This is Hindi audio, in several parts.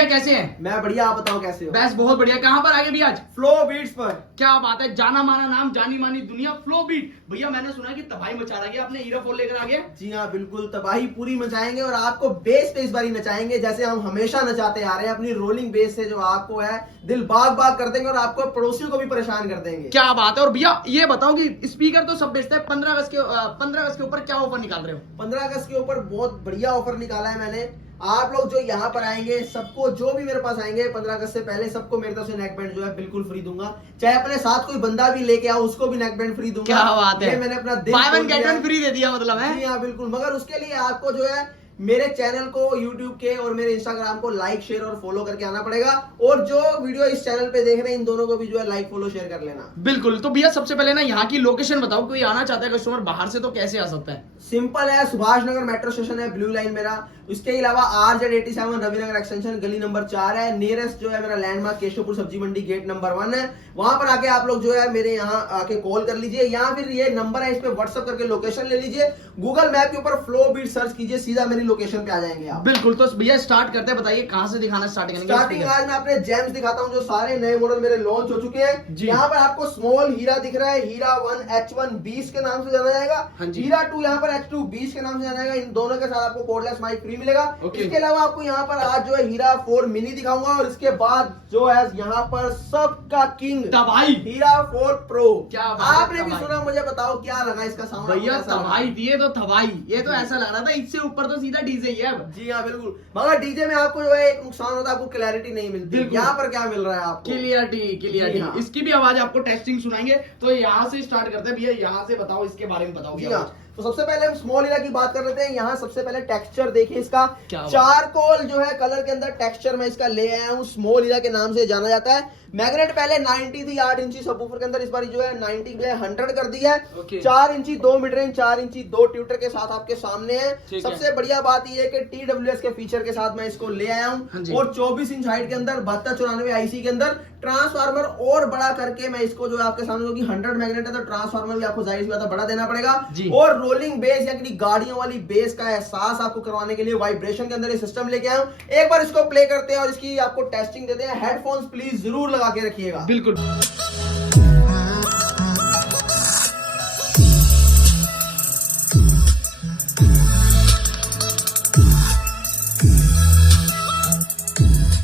भैया कैसे हैं? मैं बढ़िया, आप बताओ कैसे हो? बस बहुत बढ़िया। कहाँ पर आगे भैया आज? फ्लो बीट्स पर। क्या बात है, जाना माना नाम, जानी मानी दुनिया, फ्लो बीट। भैया मैंने सुना कि तबाही मचा रही है, आपने हीरा फोन लेकर आ गए। जी हाँ बिल्कुल, तबाही पूरी मचाएंगे और आपको बेस पे इस बारी नचाएंगे जैसे हम हमेशा नचाते आ रहे हैं। अपनी रोलिंग बेस से जो आपको है दिल बाग बाग कर देंगे और आपको पड़ोसियों को भी परेशान कर देंगे। क्या बात है। और भैया ये बताओ कि स्पीकर तो सब बेचते हैं, 15 अगस्त के ऊपर क्या ऑफर निकाल रहे हो? 15 अगस्त के ऊपर बहुत बढ़िया ऑफर निकाला है मैंने। आप लोग जो यहाँ पर आएंगे, सबको जो भी मेरे पास आएंगे 15 अगस्त से पहले, सबको मेरे तरफ से नेक बैंड जो है बिल्कुल फ्री दूंगा। चाहे अपने साथ कोई बंदा भी लेके आओ, उसको भी नेक बैंड फ्री दूंगा। क्या बात है, मैंने अपना दिल buy one get one free दे दिया मतलब है। जी हाँ बिल्कुल, मगर उसके लिए आपको जो है मेरे चैनल को YouTube के और मेरे Instagram को लाइक शेयर और फॉलो करके आना पड़ेगा। और जो वीडियो इस चैनल पे देख रहे हैं इन दोनों को भी जो है लाइक फॉलो शेयर कर लेना। बिल्कुल। तो भैया सबसे पहले ना यहाँ की लोकेशन बताओ, कोई आना चाहता है कस्टमर बाहर से तो कैसे आ सकता है? सिंपल है, सुभाष नगर मेट्रो स्टेशन है, ब्लू लाइन मेरा। इसके अलावा RZ87 रविनगर एक्सटेंशन गली नंबर 4 है। नियरेस्ट जो है मेरा लैंडमार्क केशवपुर सब्जी मंडी गेट नंबर 1 है। वहां पर आके आप लोग जो है मेरे यहाँ आके कॉल कर लीजिए, या फिर ये नंबर है इस पे व्हाट्सएप करके लोकेशन ले लीजिए। गूगल मैप के ऊपर फ्लो बीट सर्च कीजिए, सीधा मेरी लोकेशन पे आ जाएंगे आप। बिल्कुल। तो भैया स्टार्ट करते हैं, बताइए कहाँ से दिखाना स्टार्ट करेंगे? स्टार्टिंग आज मैं अपने जेम्स दिखाता हूँ, जो सारे नए मॉडल मेरे लॉन्च हो चुके हैं। जी। यहाँ पर आपको स्मॉल हीरा दिख रहा है, हीरा 1 H1 20 के नाम से जाना जाएगा। हीरा 2 यहाँ पर H2 20 के नाम से जाना जाएगा। इन दोनों के साथ आपको कोडलेस माइक फ्री मिलेगा। इसके अलावा आपको यहाँ पर आज जो है हीरा 4 मिनी दिखाऊंगा, और इसके बाद जो है यहाँ पर सबका किंग तबाही हीरा 4 प्रो। क्या बात है, आपने भी सुना, मुझे बताओ क्या लगा इसका साउंड? भैया तबाही थी, ये तो तबाही, ये तो ऐसा लग रहा था इससे ऊपर तो सीधा डीजे ही है अब। जी हाँ बिल्कुल, मगर डीजे में आपको जो है एक नुकसान होता है, आपको क्लैरिटी नहीं मिलती। यहाँ पर क्या मिल रहा है आपको? क्लियरिटी। हाँ। इसकी भी आवाज आपको टेस्टिंग सुनाएंगे। तो यहाँ से स्टार्ट करते हैं भैया, यहाँ से बताओ इसके बारे में बताओ। जी हाँ, तो सबसे पहले हम स्मॉल हीरा की बात कर लेते हैं। यहाँ सबसे पहले टेक्सचर देखिए इसका, क्या बात। चारकोल जो है कलर के अंदर टेक्सचर मैं इसका ले आया हूँ। स्मॉल हीरा के नाम से जाना जाता है। मैग्नेट पहले 90 थी 8 इंची सबवूफर के अंदर, इस बार जो है 90 के 100 कर दी है। 4 इंची 2 मिड रेंज, 4 इंची 2 ट्यूटर के साथ आपके सामने है। सबसे बढ़िया बात यह है कि TWS के फीचर के साथ मैं इसको ले आया हूँ। और 24 इंच हाइट के अंदर 7294 IC के अंदर ट्रांसफार्मर और बड़ा करके मैं इसको जो है आपके सामने, क्योंकि 100 मैग्नेट है तो ट्रांसफार्मर भी आपको जाहिर सी बात है बड़ा देना पड़ेगा। और रोलिंग बेस यानी गाड़ियों वाली बेस का एहसास आपको करवाने के लिए वाइब्रेशन के अंदर ये सिस्टम लेके आया हूं। एक बार इसको प्ले करते हैं और इसकी आपको टेस्टिंग देते हैं। हेडफोन्स प्लीज जरूर लगा के रखिएगा। बिल्कुल।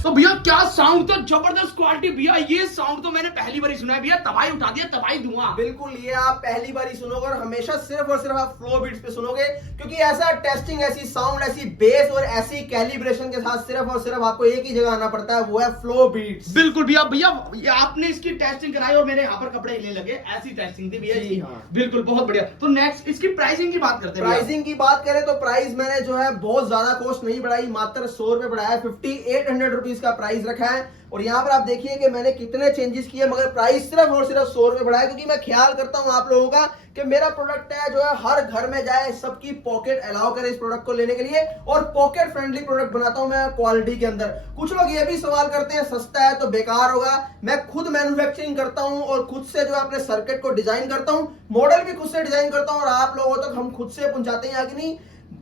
तो भैया क्या साउंड, तो जबरदस्त क्वालिटी भैया। ये साउंड तो मैंने पहली बार ही सुना है भैया। तबाही उठा दिया, तबाही धुआं। बिल्कुल, ये आप पहली बार ही सुनोगे और हमेशा सिर्फ और सिर्फ आप फ्लो बीट्स पे सुनोगे, क्योंकि ऐसा टेस्टिंग, ऐसी साउंड, ऐसी बेस और ऐसी कैलिब्रेशन के साथ सिर्फ और सिर्फ आपको एक ही जगह आना पड़ता है, वो है फ्लो बीट्स। बिल्कुल भैया। भैया आपने इसकी टेस्टिंग कराई और मेरे यहाँ पर कपड़े हिलने लगे, ऐसी टेस्टिंग थी भैया जी। हाँ। बिल्कुल, बहुत बढ़िया। तो नेक्स्ट इसकी प्राइसिंग की बात करते हैं। प्राइसिंग की बात करें तो प्राइस मैंने जो है बहुत ज्यादा कॉस्ट नहीं बढ़ाई, मात्र 100 रुपए बढ़ाया। 5800 रुपीज का प्राइस रखा है। और यहाँ पर आप देखिए कि मैंने कितने चेंजेस किए, मगर प्राइस सिर्फ और सिर्फ 100 रुपए बढ़ाया, क्योंकि मैं ख्याल करता हूँ आप लोगों का कि मेरा प्रोडक्ट है जो है हर घर में जाए, सबकी पॉकेट अलाउ करे इस प्रोडक्ट को लेने के लिए, और पॉकेट फ्रेंडली प्रोडक्ट बनाता हूं मैं क्वालिटी के अंदर। कुछ लोग ये भी सवाल करते हैं सस्ता है तो बेकार होगा। मैं खुद मैन्युफैक्चरिंग करता हूं और खुद से जो अपने सर्किट को डिजाइन करता हूं, मॉडल भी खुद से डिजाइन करता हूं, और आप लोगों तक हम खुद से पहुंचाते हैं। नहीं,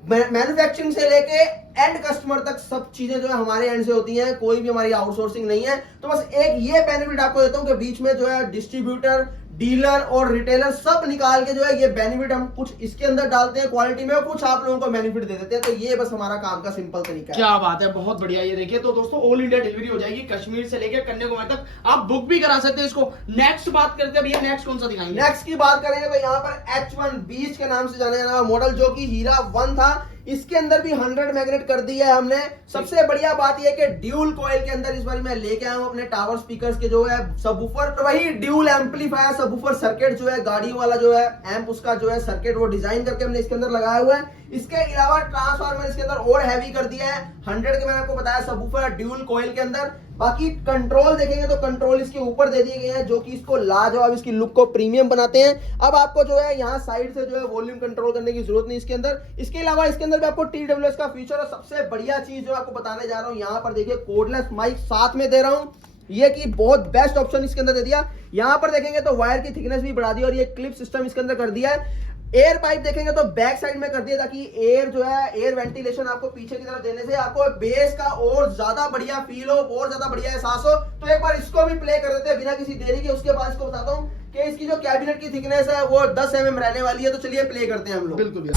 मैन्युफैक्चरिंग से लेके एंड कस्टमर तक सब चीजें जो है हमारे एंड से होती हैं, कोई भी हमारी आउटसोर्सिंग नहीं है। तो बस एक ये बेनिफिट आपको देता हूं कि बीच में जो है डिस्ट्रीब्यूटर, डीलर और रिटेलर सब निकाल के जो है ये बेनिफिट हम कुछ इसके अंदर डालते हैं क्वालिटी में, और कुछ आप लोगों को बेनिफिट दे देते हैं। तो ये बस हमारा काम का सिंपल तरीका है। क्या बात है, बहुत बढ़िया। ये देखिए, तो दोस्तों ऑल इंडिया डिलीवरी हो जाएगी, कश्मीर से लेकर कन्याकुमारी तक आप बुक भी करा सकते हैं इसको। नेक्स्ट बात करते हैं भैया, नेक्स्ट कौन सा दिखाएंगे? नेक्स्ट की बात करेंगे तो यहाँ पर H1 20 के नाम से जाने जाना मॉडल, जो कि हीरा 1 था, इसके अंदर भी 100 मैग्नेट कर दी है हमने। सबसे बढ़िया बात यह कि ड्यूल कॉइल के अंदर इस बार मैं लेके आया हूं अपने टावर स्पीकर्स के जो है सबवूफर, तो वही ड्यूल एम्पलीफायर सबवूफर सर्किट जो है गाड़ियों वाला जो है एम्प, उसका जो है सर्किट वो डिजाइन करके हमने इसके अंदर लगाया हुआ है। इसके अलावा ट्रांसफार्मर इसके अंदर और हैवी कर दिया है। 100 के मैंने आपको बताया सबवूफर ड्यूल कॉइल के अंदर। बाकी कंट्रोल देखेंगे तो कंट्रोल इसके ऊपर दे दिए गए हैं, जो कि इसको लाजवाब, इसकी लुक को प्रीमियम बनाते हैं। अब आपको जो है यहाँ साइड से जो है वॉल्यूम कंट्रोल करने की जरूरत नहीं इसके अंदर। इसके अलावा इसके अंदर भी आपको TWS का फीचर, और सबसे बढ़िया चीज जो आपको बताने जा रहा हूँ, यहाँ पर देखिए कोडलेस माइक साथ में दे रहा हूँ। ये की बहुत बेस्ट ऑप्शन इसके अंदर दे दिया। यहाँ पर देखेंगे तो वायर की थिकनेस भी बढ़ा दी, और ये क्लिप सिस्टम इसके अंदर कर दिया है। एयर पाइप देखेंगे तो बैक साइड में कर दिया ताकि एयर जो है एयर वेंटिलेशन आपको पीछे की तरफ देने से आपको बेस का और ज्यादा बढ़िया फील हो, और ज्यादा बढ़िया एहसास हो। तो एक बार इसको भी प्ले कर देते हैं बिना किसी देरी के। उसके बाद इसको बताता हूँ कि इसकी जो कैबिनेट की थिकनेस है वो 10 mm रहने वाली है। तो चलिए प्ले करते हैं हम लोग। बिल्कुल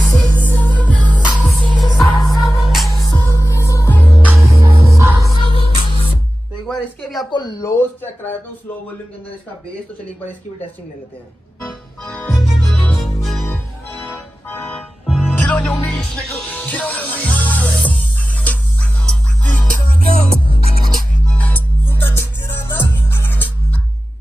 तो एक बार इसके भी आपको लोज चेक करा देता हूँ स्लो वॉल्यूम के अंदर इसका बेस। तो चलिए एक बार इसकी भी टेस्टिंग ले लेते हैं। Get on your knees, nigga. Get on your knees.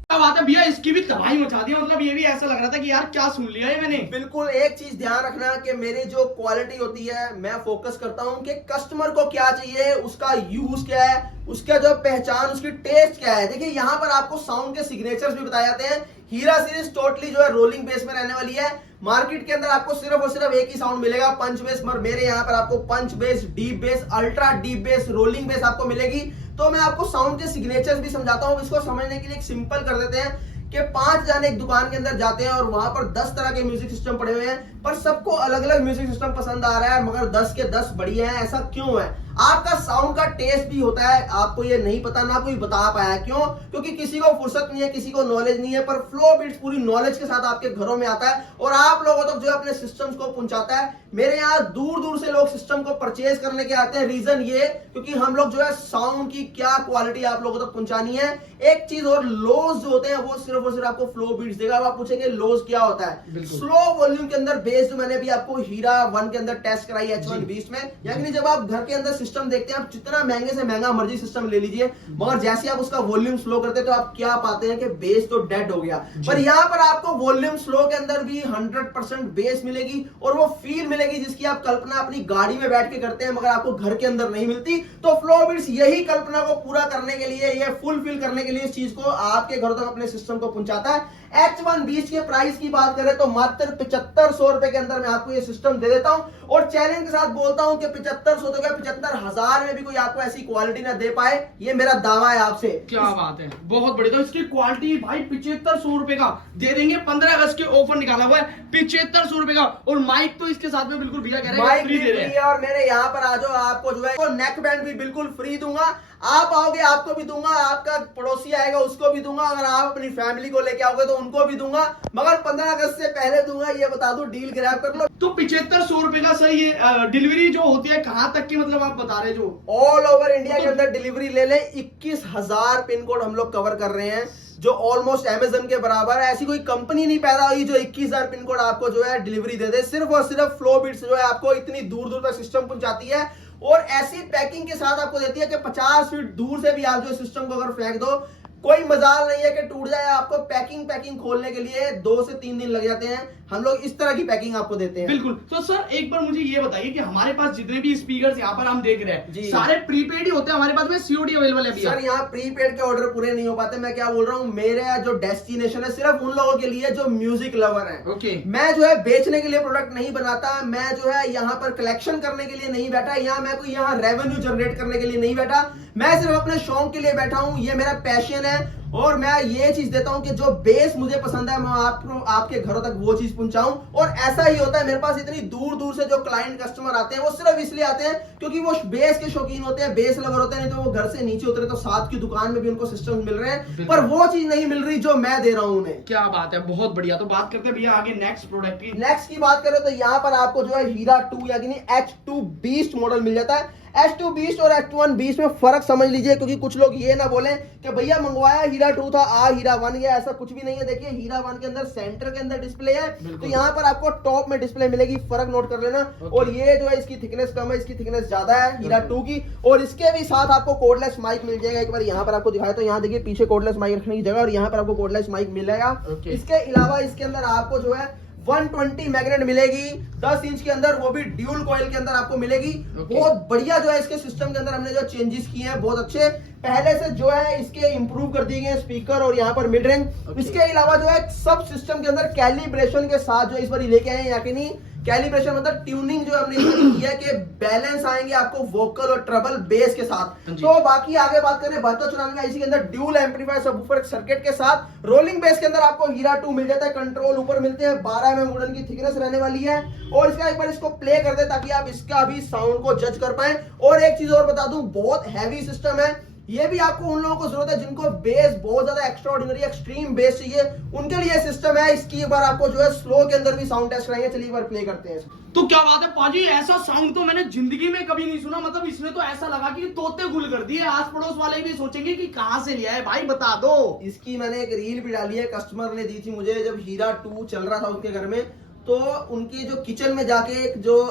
क्या बात है भैया, इसकी भी तबाही मचा दी। मतलब ये भी ऐसा लग रहा था कि यार क्या सुन लिया है मैंने। बिल्कुल, एक चीज ध्यान रखना कि मेरी जो क्वालिटी होती है मैं फोकस करता हूं कि कस्टमर को क्या चाहिए, उसका यूज क्या है, उसका जो पहचान, उसकी टेस्ट क्या है। देखिए यहाँ पर आपको साउंड के सिग्नेचर्स भी बताए जाते हैं। हीरा सीरीज टोटली जो है रोलिंग बेस में रहने वाली है। मार्केट के अंदर आपको सिर्फ और सिर्फ एक ही साउंड मिलेगा, पंच बेस। मगर मेरे यहाँ पर आपको punch bass, deep bass, ultra deep bass, rolling bass आपको मिलेगी। तो मैं आपको साउंड के सिग्नेचर्स भी समझाता हूँ। इसको समझने के लिए एक सिंपल कर देते हैं कि 5 जाने एक दुकान के अंदर जाते हैं और वहां पर 10 तरह के म्यूजिक सिस्टम पड़े हुए हैं, पर सबको अलग अलग म्यूजिक सिस्टम पसंद आ रहा है, मगर 10 के 10 बढ़िया है। ऐसा क्यों है? आपका साउंड का टेस्ट भी होता है, आपको ये नहीं पता, ना कोई बता पाया। क्यों? क्योंकि किसी को फुर्सत नहीं है, किसी को नॉलेज नहीं है, पर फ्लो बीट्स पूरी नॉलेज के साथ आपके घरों में आता है और आप लोगों तक जो है अपने सिस्टम्स को पहुंचाता है। मेरे यहाँ दूर दूर से लोग सिस्टम को परचेज करने के आते हैं। रीजन ये क्योंकि हम लोग जो है साउंड की क्या क्वालिटी आप लोगों तक पहुंचानी है। एक चीज और, लोज जो होते हैं वो सिर्फ और सिर्फ आपको फ्लो बीट्स देगा। आप पूछेंगे लोज क्या होता है? स्लो वॉल्यूम के अंदर बेस जो मैंने भी आपको हीरा 1 के अंदर टेस्ट कराई H1 बीस्ट में, यानी जब आप घर के अंदर सिस्टम देखते हैं, आप जितना महंगे से महंगा मर्जी सिस्टम ले लीजिए, मगर जैसे आप उसका वॉल्यूम स्लो करते हैं तो आप क्या पाते हैं कि बेस तो डेड हो गया। पर यहाँ पर आपको वॉल्यूम स्लो के अंदर भी 100% बेस मिलेगी और वो फील मिलेगी जिसकी आप कल्पना अपनी गाड़ी में बैठ के करते हैं, मगर आपको घर के अंदर नहीं मिलती। तो फ्लो बीट्स यही कल्पना को पूरा करने के लिए, ये फुलफिल करने के लिए इस चीज को आपके घरों तक अपने सिस्टम को पहुंचाता है। H1 बीस्ट के प्राइस की बात करें तो मात्र 7500 रुपए के अंदर मैं आपको ये सिस्टम दे देता हूं और चैलेंज के साथ बोलता हूं कि 7500 तो क्या 75,000 में भी कोई आपको ऐसी क्वालिटी ना दे पाए, ये मेरा दावा है आपसे। क्या बात है, बहुत बढ़िया। तो इसकी क्वालिटी भाई 7500 रुपए का दे देंगे। 15 अगस्त के ऑफर निकाला हुआ है 7500 रुपए का, और माइक तो इसके साथ में बिल्कुल भैया कह रहे हैं माइक फ्री भी दे रहे फ्री हैं। है और मेरे यहाँ पर आ जाओ, आपको जो है नेक बैंड भी बिल्कुल फ्री दूंगा। आप आओगे आपको भी दूंगा, आपका पड़ोसी आएगा उसको भी दूंगा, अगर आप अपनी फैमिली को लेके आओगे तो उनको भी दूंगा, मगर 15 अगस्त से पहले दूंगा, ये बता दूं। डील ग्रैब कर लो। तो 7500 रुपए का सर ये डिलीवरी जो होती है कहां तक की, मतलब आप बता रहे जो ऑल ओवर इंडिया के अंदर डिलीवरी ले ले। 21,000 पिन कोड हम लोग कवर कर रहे हैं, जो ऑलमोस्ट अमेजन के बराबर है। ऐसी कोई कंपनी नहीं पैदा हुई जो 21,000 पिन कोड आपको जो है डिलीवरी दे दे। सिर्फ और सिर्फ फ्लो बीट्स जो है आपको इतनी दूर दूर तक सिस्टम पहुंचाती है और ऐसी पैकिंग के साथ आपको देती है कि 50 फीट दूर से भी आप जो सिस्टम को अगर फेंक दो, कोई मजाल नहीं है कि टूट जाए। आपको पैकिंग खोलने के लिए 2 से 3 दिन लग जाते हैं। हम लोग इस तरह की पैकिंग आपको देते हैं। बिल्कुल। तो सर एक बार मुझे ये बताइए कि हमारे पास जितने भी स्पीकर्स यहाँ पर हम देख रहे हैं जी, सारे प्रीपेड ही होते हैं हमारे पास में, सीओडी अवेलेबल है भैया? सर यहाँ प्रीपेड के ऑर्डर पूरे नहीं हो पाते। मैं क्या बोल रहा हूँ, मेरा जो डेस्टिनेशन है सिर्फ उन लोगों के लिए जो म्यूजिक लवर है। ओके। मैं जो है बेचने के लिए प्रोडक्ट नहीं बनाता, मैं जो है यहाँ पर कलेक्शन करने के लिए नहीं बैठा, यहाँ मैं कोई यहाँ रेवेन्यू जनरेट करने के लिए नहीं बैठा। मैं सिर्फ अपने शौक के लिए बैठा हूँ, ये मेरा पैशन है और मैं ये चीज देता हूँ कि जो बेस मुझे पसंद है मैं आपको आपके घरों तक वो चीज पहुंचाऊं। और ऐसा ही होता है, मेरे पास इतनी दूर दूर से जो क्लाइंट कस्टमर आते हैं वो सिर्फ इसलिए आते हैं क्योंकि वो बेस के शौकीन होते हैं, बेस लवर होते हैं। नहीं तो वो घर से नीचे उतरे तो साथ की दुकान में भी उनको सिस्टम मिल रहे हैं, पर वो चीज नहीं मिल रही जो मैं दे रहा हूँ उन्हें। क्या बात है, बहुत बढ़िया। तो बात करते हैं भैया आगे नेक्स्ट प्रोडक्ट की। नेक्स्ट की बात करें तो यहाँ पर आपको जो है हीरा 2 यानी H2 बीस्ट मॉडल मिल जाता है। H2 बीस्ट और H1 बीस्ट में फर्क समझ लीजिए, क्योंकि कुछ लोग ये ना बोले कि भैया मंगवाया हीरा 2 था आ हीरा 1 गया, ऐसा कुछ भी नहीं है। देखिए हीरा 1 के अंदर सेंटर के अंदर डिस्प्ले है, तो यहाँ पर आपको टॉप में डिस्प्ले मिलेगी, फर्क नोट कर लेना। और ये जो है इसकी थिकनेस कम है, इसकी थिकनेस ज्यादा है हीरा 2 की। और इसके भी साथ आपको कोडलेस माइक मिल जाएगा। एक बार यहाँ पर आपको दिखाया तो यहाँ देखिए पीछे कोडलेस माइक रखने की जगह और यहाँ पर आपको कोडलेस माइक मिलेगा। इसके अलावा इसके अंदर आपको जो है 120 मैग्नेट मिलेगी 10 इंच के अंदर, वो भी ड्यूल कॉइल के अंदर आपको मिलेगी। बहुत बढ़िया जो है इसके सिस्टम के अंदर हमने जो चेंजेस किए हैं बहुत अच्छे। पहले से जो है इसके इंप्रूव कर दिए गए स्पीकर और यहाँ पर मिड रेंज। इसके अलावा जो है सब सिस्टम के अंदर कैलिब्रेशन के साथ जो इस बार लेके आए हैं, यानी कैलिब्रेशन मतलब ट्यूनिंग जो हमने इसमें की है कि बैलेंस आएंगे आपको वोकल और ट्रबल बेस के साथ। तो बाकी आगे बात करें 7294 आईसी के अंदर ड्यूल एम्पलीफायर सबवूफर सर्किट के साथ रोलिंग बेस के अंदर आपको हीरा 2 मिल जाता है, कंट्रोल ऊपर मिलते हैं, 12 mm वुडन की थिकनेस रहने वाली है। और इसका एक बार इसको प्ले कर दे ताकि आप इसका भी साउंड को जज कर पाए। और एक चीज और बता दूं, बहुत हैवी सिस्टम है, ये भी आपको उन लोगों को जरूरत है जिनको बेस बहुत ज्यादा एक्स्ट्राऑर्डिनरी एक्सट्रीम बेस चाहिए, उनके लिए सिस्टम है। इसकी एक बार आपको जो है स्लो के अंदर भी साउंड टेस्ट कराएंगे, चलिए एक बार प्ले करते हैं। तो क्या बात है पाजी, ऐसा साउंड तो मैंने जिंदगी में कभी नहीं सुना। मतलब इसने तो ऐसा लगा कि तोते गुल कर दिए, आस पड़ोस वाले भी सोचेंगे कि कहां से लिया है भाई, बता दो। इसकी मैंने एक रील भी डाली है, कस्टमर ने दी थी मुझे जब हीरा 2 चल रहा था उनके घर में, तो उनकी जो किचन में जाके एक जो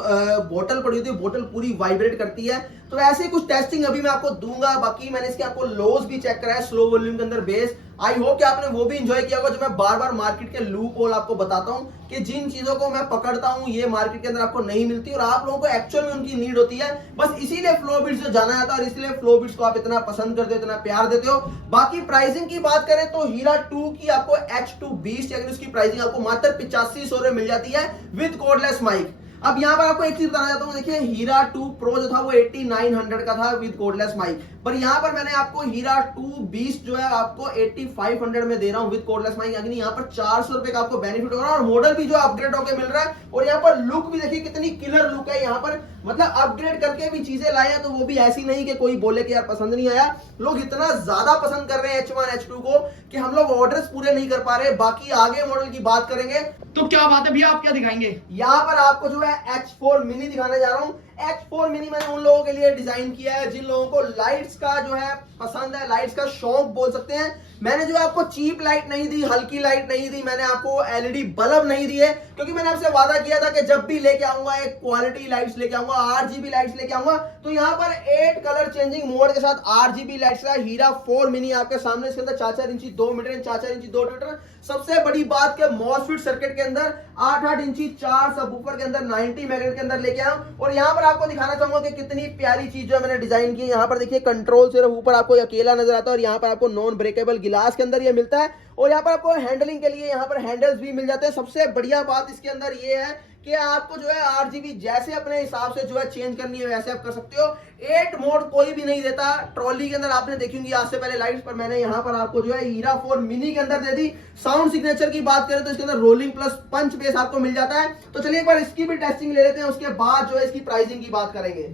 बोतल पड़ी होती है, बोतल पूरी वाइब्रेट करती है। तो ऐसे कुछ टेस्टिंग अभी मैं आपको दूंगा। बाकी मैंने इसके आपको लोज भी चेक कराया, स्लो वॉल्यूम के अंदर बेस। आई होप कि आपने वो भी एंजॉय किया होगा, जो मैं बार बार मार्केट के लूप होल आपको बताता हूं कि जिन चीजों को मैं पकड़ता हूं ये मार्केट के अंदर आपको नहीं मिलती और आप लोगों को एक्चुअल में उनकी नीड होती है। बस इसीलिए फ्लो बीट्स जो जाना जाता है और इसीलिए फ्लो बीट्स को आप इतना पसंद करते हो, इतना प्यार देते हो। बाकी प्राइसिंग की बात करें तो हीरा 2 की आपको H2 Beast यानी उसकी प्राइसिंग आपको मात्र 8500 में मिल जाती है विद कॉर्डलेस माइक। अब यहाँ पर आपको एक चीज बताना चाहता हूँ, देखिए हीरा 2 प्रो जो था वो 8900 का था विद कॉर्डलेस माइक, पर यहाँ पर मैंने आपको हीरा 2 Beast जो है आपको 8500 में दे रहा हूँ विद कॉर्डलेस माइक, यानी यहाँ पर 400 रुपए का आपको बेनिफिट हो रहा है और मॉडल भी जो अपग्रेड होकर मिल रहा है। और यहाँ पर लुक भी देखिए कितनी किलर लुक है, यहाँ पर मतलब अपग्रेड करके भी चीजें लाए हैं, तो वो भी ऐसी नहीं कि कोई बोले कि यार पसंद नहीं आया। लोग इतना ज्यादा पसंद कर रहे हैं H1 H2 को कि हम लोग ऑर्डर्स पूरे नहीं कर पा रहे। बाकी आगे मॉडल की बात करेंगे तो क्या बात है भैया, आप क्या दिखाएंगे? यहाँ पर आपको जो है H4 मिनी दिखाने जा रहा हूँ। H4 मिनी मैंने उन लोगों के लिए डिजाइन किया है जिन लोगों को लाइट्स का जो है पसंद है, लाइट्स का शौक बोल सकते हैं। मैंने जो आपको चीप लाइट नहीं दी, हल्की लाइट नहीं दी, मैंने आपको LED बल्ब नहीं दिए, क्योंकि मैंने आपसे वादा किया था कि जब भी लेके आऊंगा एक क्वालिटी लाइट्स लेके आऊंगा, RGB लाइट्स लेके आऊंगा। तो यहाँ पर 8 कलर चेंजिंग मोड के साथ RGB लाइट्स का हीरा 4 मिनी आपके सामने। इसके अंदर 4-4 इंची 2 मीटर, 4-4 इंची 2 ट्विटर। सबसे बड़ी बात के मॉसफेट सर्किट के अंदर 8-8 इंची 4 सबवूफर के अंदर 90 मेगाहर्ट्ज के अंदर लेके आऊं। और यहाँ पर आपको दिखाना चाहूंगा कि कितनी प्यारी चीज जो मैंने डिजाइन की है। यहाँ पर देखिए कंट्रोल सिर्फ ऊपर आपको अकेला नजर आता है और यहाँ पर आपको नॉन ब्रेकेबल गिलास के अंदर ये मिलता है। और यहाँ पर आपको हैंडलिंग के लिए यहाँ पर हैंडल्स भी मिल जाते हैं। सबसे बढ़िया बात इसके अंदर ये है कि आपको जो है RGB जैसे अपने हिसाब से जो है चेंज करनी है वैसे आप कर सकते हो। 8 मोड कोई भी नहीं देता। ट्रॉली के अंदर आपने देखी होंगी आज से पहले लाइट्स, पर मैंने यहाँ पर आपको जो है हीरा 4 मिनी के अंदर दे दी। साउंड सिग्नेचर की बात करें तो इसके अंदर रोलिंग प्लस पंच बेस आपको मिल जाता है। तो चलिए एक बार इसकी भी टेस्टिंग ले लेते हैं, उसके बाद जो है इसकी प्राइसिंग की बात करेंगे।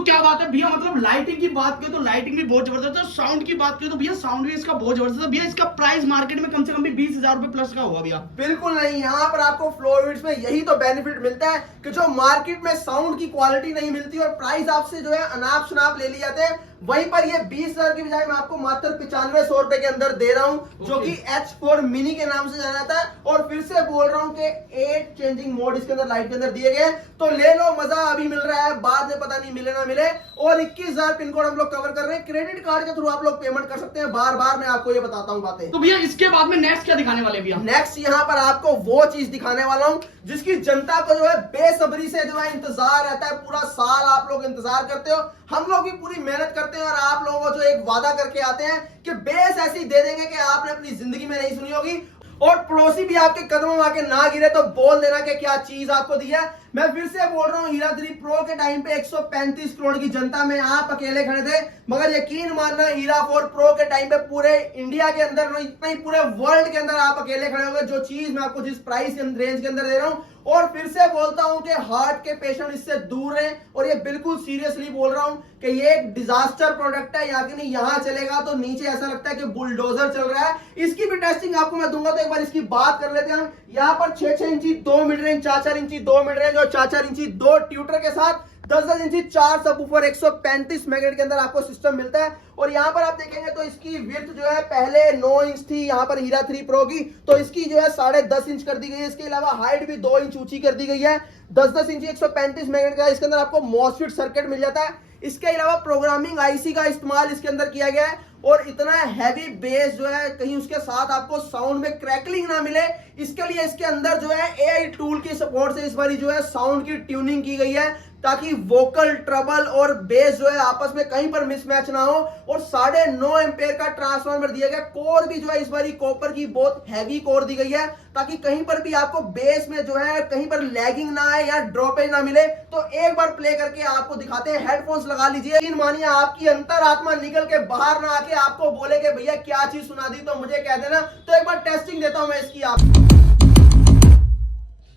क्या बात है भैया, मतलब लाइटिंग की बात करें तो लाइटिंग भी बहुत जबरदस्त है, साउंड की बात करें तो भैया साउंड भी इसका बहुत जबरदस्त है। भैया इसका प्राइस मार्केट में कम से कम भी 20,000 रुपए प्लस का होगा भैया? बिल्कुल नहीं, यहाँ पर आपको फ्लोरविड्स में यही तो बेनिफिट मिलता है कि जो मार्केट में साउंड की क्वालिटी नहीं मिलती और प्राइस आपसे जो है अनाप शनाप ले लिए जाते हैं, वहीं पर ये 20,000 की बजाय मैं आपको मात्र 9500 रुपए के अंदर दे रहा हूं, जो कि H4 मिनी के नाम से जाना जाता है। और फिर से बोल रहा हूं कि 8 चेंजिंग मोड इसके अंदर लाइट के अंदर दिए गए, तो ले लो, मजा अभी मिल रहा है, बाद में पता नहीं मिले ना मिले। और 21,000 पिन कोड हम लोग कवर कर रहे हैं, क्रेडिट कार्ड के थ्रू आप लोग पेमेंट कर सकते हैं। बार बार मैं आपको ये बताता हूँ बातें। तो भैया इसके बाद में नेक्स्ट क्या दिखाने वाले भैया? नेक्स्ट यहाँ पर आपको वो चीज दिखाने वाला हूँ जिसकी जनता को जो है बेसब्री से जो है इंतजार रहता है। पूरा साल आप लोग इंतजार करते हो, हम लोग भी पूरी मेहनत करते हैं और आप लोगों को जो एक वादा करके आते हैं कि बेस ऐसी दे देंगे कि आपने अपनी जिंदगी में नहीं सुनी होगी। और पड़ोसी भी आपके कदमों में आके ना गिरे तो बोल देना कि क्या चीज आपको दी है। मैं फिर से बोल रहा हूँ, हीरा 3 प्रो के टाइम पे 135 करोड़ की जनता में आप अकेले खड़े थे, मगर यकीन मानना हीरा 4 प्रो के टाइम पे पूरे इंडिया के अंदर, इतना ही पूरे वर्ल्ड के अंदर आप अकेले खड़े होंगे। जो चीज मैं आपको जिस प्राइस रेंज के अंदर दे रहा हूँ, और फिर से बोलता हूं कि हार्ट के पेशेंट इससे दूर रहे, और ये बिल्कुल सीरियसली बोल रहा हूं कि ये एक डिजास्टर प्रोडक्ट है। यहाँ की नहीं, यहाँ चलेगा तो नीचे ऐसा लगता है कि बुलडोजर चल रहा है। इसकी भी टेस्टिंग आपको मैं दूंगा, तो एक बार इसकी बात कर लेते हैं। यहाँ पर 6-6 इंची 2 मिड रेंज, 4-4 इंची 2 मिड रेंज और 4-4 इंची 2 ट्यूटर के साथ 10-10 इंची 4 सबवूफर 135 मेगाहर्ट्ज के अंदर आपको सिस्टम मिलता है। और यहाँ पर आप देखेंगे तो इसकी विड्थ जो है पहले 9 इंच थी यहाँ पर हीरा 3 प्रो की, तो इसकी जो है 10.5 इंच कर दी गई है। इसके अलावा हाइट भी 2 इंच ऊंची कर दी गई है। 10-10 इंची 135 मेगाहर्ट्ज का इसके अंदर आपको मॉसफेट सर्किट मिल जाता है। इसके अलावा प्रोग्रामिंग आईसी का इस्तेमाल इसके अंदर किया गया है। और इतना हैवी बेस जो है कहीं उसके साथ आपको साउंड में क्रैकलिंग ना मिले, इसके लिए इसके अंदर जो है एआई टूल की सपोर्ट से इस बारी जो है साउंड की ट्यूनिंग की गई है। ताकि वोकल ट्रबल और बेस जो है आपस में कहीं पर मिसमैच ना हो। और 9.5 एम्पेयर का ट्रांसफार्मर दिया गया। कोर भी जो है इस बारी कॉपर की बहुत हैवी कोर दी गई है, ताकि कहीं पर भी आपको बेस में जो है कहीं पर लैगिंग ना आए या ड्रॉपेज ना मिले। तो एक बार प्ले करके आपको दिखाते हैं, हेडफोन्स लगा लीजिए। यकीन मानिए आपकी अंतरात्मा निकल के बाहर ना आके आपको बोले कि भैया क्या चीज सुना दी, तो मुझे कह देना। तो एक बार टेस्टिंग देता हूं मैं इसकी आपको।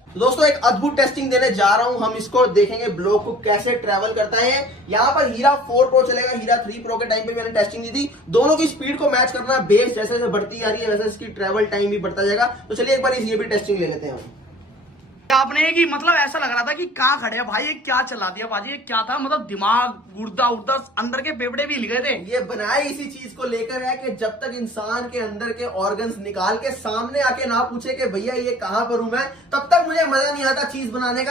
दोस्तों एक अद्भुत टेस्टिंग देने जा रहा हूं। हम इसको देखेंगे ब्लॉक को कैसे ट्रैवल करता है। यहाँ पर हीरा 4 प्रो चलेगा, हीरा 3 प्रो के टाइम पे मैंने टेस्टिंग दी थी। दोनों की स्पीड को मैच करना है। बेस जैसे जैसे बढ़ती आ रही है वैसे इसकी ट्रैवल टाइम भी बढ़ता जाएगा। तो चलिए एक बार ये भी टेस्टिंग ले लेते हैं हम। आपने कि मतलब ऐसा लग रहा था कि कहाँ खड़े हैं भाई, ये क्या चला दिया बाजी, ये क्या था, मतलब दिमाग गुर्दा उर्दा अंदर के फेफड़े भी हिल गए थे। ये बनाए इसी चीज को लेकर है कि जब तक इंसान के अंदर के ऑर्गन्स निकाल के सामने आके ना पूछे कि भैया ये कहां पर हूं मैं, तब तक मुझे मजा नहीं आता चीज बनाने का।